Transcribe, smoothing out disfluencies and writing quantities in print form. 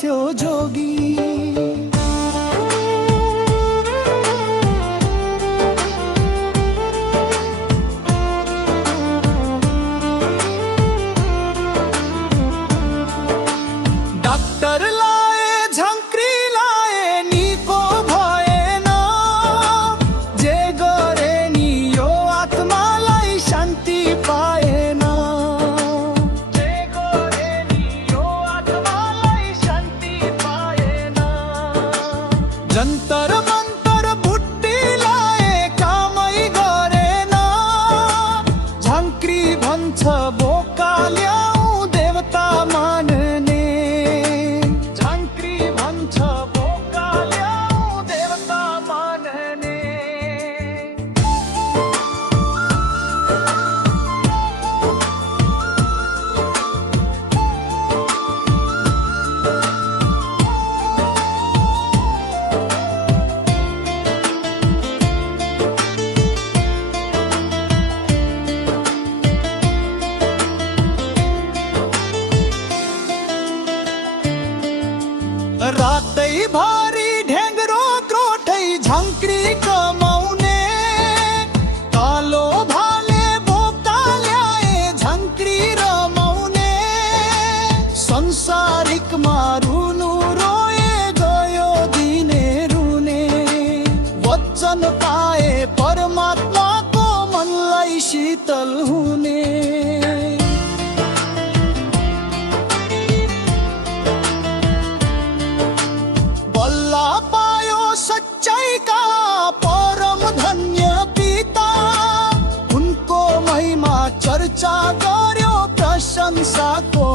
थियो जोगी। डाक्टर लाए झांक्री लाए निको भएन, जे गरे नि यो आत्मालाई शान्ति पाएन। जे गरे नि यो आत्मालाई शान्ति पाएन। जन्तर मन्तर बुट्टी लाए कामै गरेन, झांक्री भन्छ बोका ल्याऊ देवता मान्ने। झांक्री भन्छ बोका ल्याऊ देवता मान्ने। रातै भरि ढेङ्ग्रो क्रोठै झांक्री कमाउने, कालो भाले बोका ल्याए झांक्री रमाउने। संसारिकमा रुनु रोए गयो दिने रुने, वचन पाए परमात्माको मनलाई शीतल हुने। बल्ला पायो सच्चाइका परम धन्य पिता, उनको महिमा चर्चा गर्यो प्रशंसाको